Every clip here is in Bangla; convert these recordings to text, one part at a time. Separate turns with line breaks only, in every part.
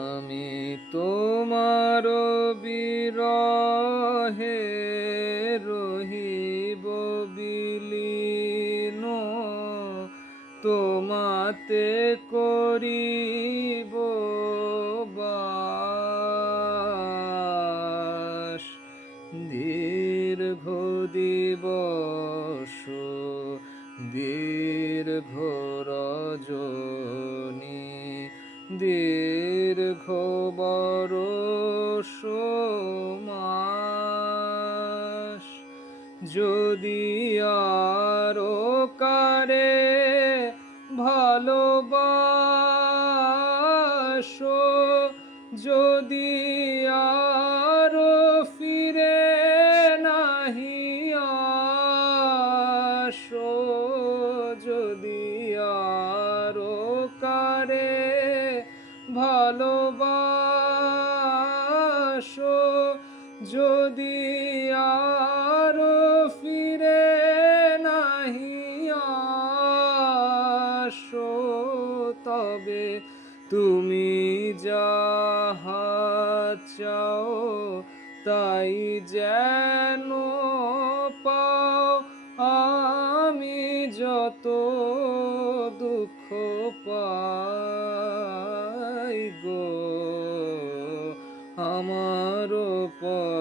আমি তোমার বিরহে রহিব বিলীন। তোমাতে দিবস দীর্ঘ রজনী দীর্ঘ বরষ মাস যদি আরও কারে ভালোবাসো যদি আরও ভালোবাসো। যদি আরও ফিরে নাহি আসো, তবে তুমি যাহা চাও তাই যেন পাও। আমি যত দুঃখ পাই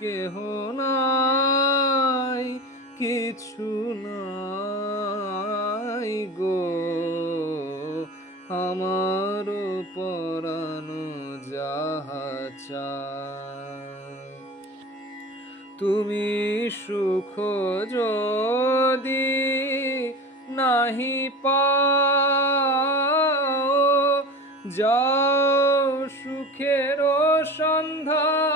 কেহ নাই, কিছু নাই গো। আমার পরানো যাহা তুমি সুখ যদি নাহি পাও, যাও সুখের সন্ধানে